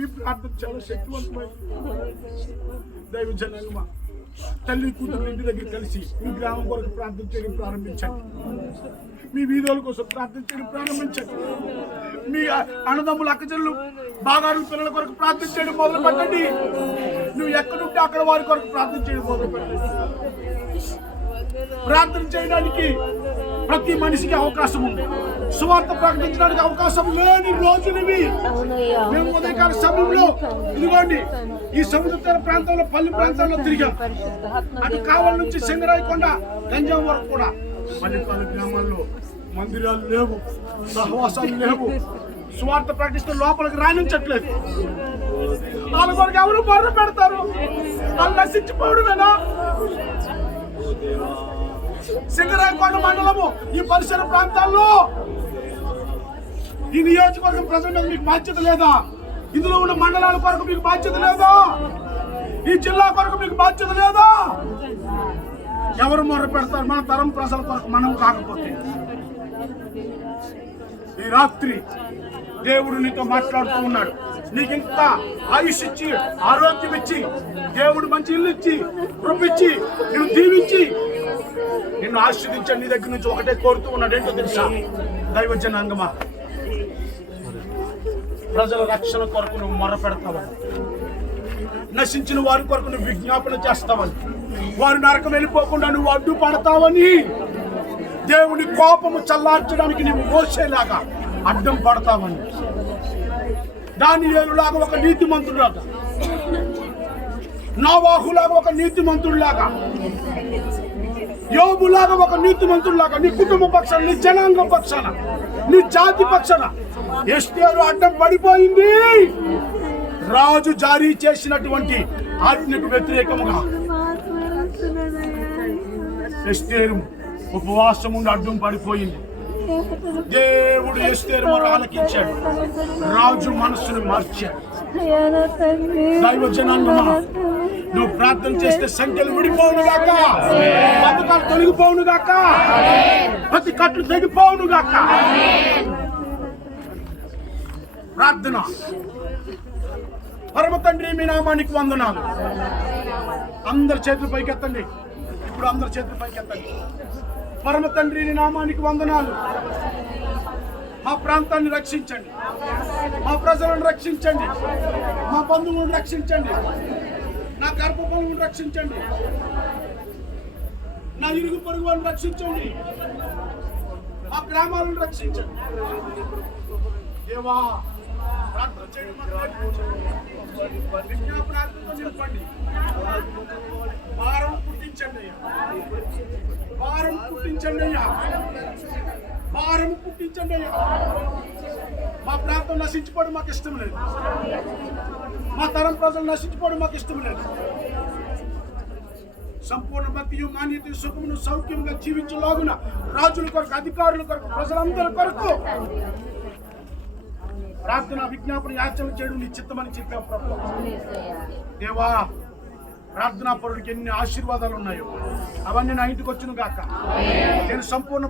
మీ ప్రార్థన చాలా శక్తివంతమైన దైవ జనాంగమా, తల్లి కూతురు ఇంటి దగ్గర కలిసి మీ గ్రామం కొరకు ప్రార్థన చేయడం ప్రారంభించండి. మీ వీధుల కోసం ప్రార్థన చేయడం ప్రారంభించండి. మీ అన్నదమ్ములు అక్కచెల్లు బాగారు పిల్లల కొరకు ప్రార్థన చేయడం మొదలు పెట్టండి. నువ్వు ఎక్కడుంటే అక్కడ వారి కొరకు ప్రార్థన చేయడం మొదలు పెట్టండి. ప్రార్థన చేయడానికి ప్రతి మనిషికి అవకాశం ఉంది. సువార్త ప్రకటించడానికి అవకాశం లేని రోజునివి. మేము ఉదయకాల సమయంలో ఇదిగోండి ఈ సముద్ర తీర ప్రాంతంలో పల్లి ప్రాంతాల్లో తిరిగాం. అటు కావల నుంచి సింగరాయకొండ గంజాం వరకు కూడా పల్లెకాల గ్రామాల్లో మందిరాలు లేవు, సహవాసాలు లేవు. సువార్త ప్రకటిస్తే లోపలికి రాణించట్లేదు. వాళ్ళ కొరకు ఎవరు బర్ర పెడతారు? వాళ్ళు నశించిపోవడమేనా? సింగరాయకొండ మండలము ఈ పరిసర ప్రాంతాల్లో ఈ నియోజకవర్గం ప్రజలకు మీకు బాధ్యత లేదా? ఇందులో ఉన్న మండలాల కొరకు మీకు బాధ్యత లేదా? ఈ జిల్లా కొరకు మీకు బాధ్యత లేదా? ఎవరు మొర్ర పెడతారు? మన తరం ప్రజల కొరకు మనం కాకపోతే. ఈ రాత్రి దేవుడు నీతో మాట్లాడుతూ ఉన్నాడు. నీకు ఇంకా ఆయుష్ ఇచ్చి, ఆరోగ్యం ఇచ్చి, దేవుడు మంచి ఇల్లు ఇచ్చి, కృపిచ్చి, నిన్ను దీవించి, నిన్ను ఆశీర్వదించండి. నీ దగ్గర నుంచి ఒకటే కోరుతూ ఉన్నాడు. ఏంటో తెలుసా? దైవ జనాంగమా, ప్రజల రక్షణ కొరకు నువ్వు మొర పెడతావని, నశించిన వారి కొరకు నువ్వు విజ్ఞాపన చేస్తావని, వారి నరకం వెళ్ళిపోకుండా నువ్వు అడ్డుపడతావని, దేవుని కోపము చల్లార్చడానికి నువ్వు మోసేలాగా అడ్డం పడతావని, దానియేలులాగా ఒక నీతిమంతుడులాగా, నోవాహులాగా ఒక నీతిమంతుడులాగా, యోబులాగా ఒక నీతిమంతుడులాగా, నీ కుటుంబ పక్షాన, నీ జనాంగం పక్షాన, నీ జాతి పక్షాన ఎస్తేరు అడ్డం పడిపోయింది. రాజు జారీ చేసినటువంటి ఆజ్ఞకు వ్యతిరేకముగా ఎస్తేరు ఉపవాసం ఉండి అడ్డం పడిపోయింది. దేవుడు ఎస్తేరు మొర ఆలకించాడు. రాజు మనస్సును మార్చాడు. దైవ జనాంగమా, నువ్వు ప్రార్థన చేస్తే సంఖ్యలు విడిపోవును గాక, బతుకాలు తొలగిపోవును గాక, ప్రతి కట్లు తెగిపోవును గాక. ప్రార్థన. పరమ తండ్రి, మీ నామానికి వందనాలు. అందరి చేతులు పైకెత్తండి. ఇప్పుడు అందరి చేతులు పైకెత్తండి. పరమ తండ్రి, నీ నామానికి వందనాలు. మా ప్రాంతాన్ని రక్షించండి, మా ప్రజలను రక్షించండి, మా బంధువులను రక్షించండి, నా గర్భఫలమును రక్షించండి, నా ఇరుగు పొరుగు వాళ్ళని రక్షించండి, మా గ్రామాలను రక్షించండి. దేవా, ప్రార్థన చేయడం విజ్ఞాపనాత్మతో నింపండి. భారం పుట్టించండి అయ్యా, భారం పుట్టించండి అయ్యా, భారం పుట్టించండి అయ్యా. మా ప్రాంతం నశించిపోవడం మాకు ఇష్టం లేదు. మా తరం ప్రజలు నశించిపోవడం మాకు ఇష్టం లేదు. సంపూర్ణ భక్తియు, మాన్యతయు, సుఖమును, సౌఖ్యంగా జీవించలాగున రాజుల కొరకు, అధికారుల కొరకు, ప్రజలందరి కొరకు ప్రార్థన, విజ్ఞాపన, యాచన చేయడం నీ చిత్తమని చెప్పావు ప్రభువా. దేవా, ప్రార్థనా పరుడికి ఎన్ని ఆశీర్వాదాలు ఉన్నాయో అవన్నీ నా ఇంటికి వచ్చును గాక. నేను సంపూర్ణ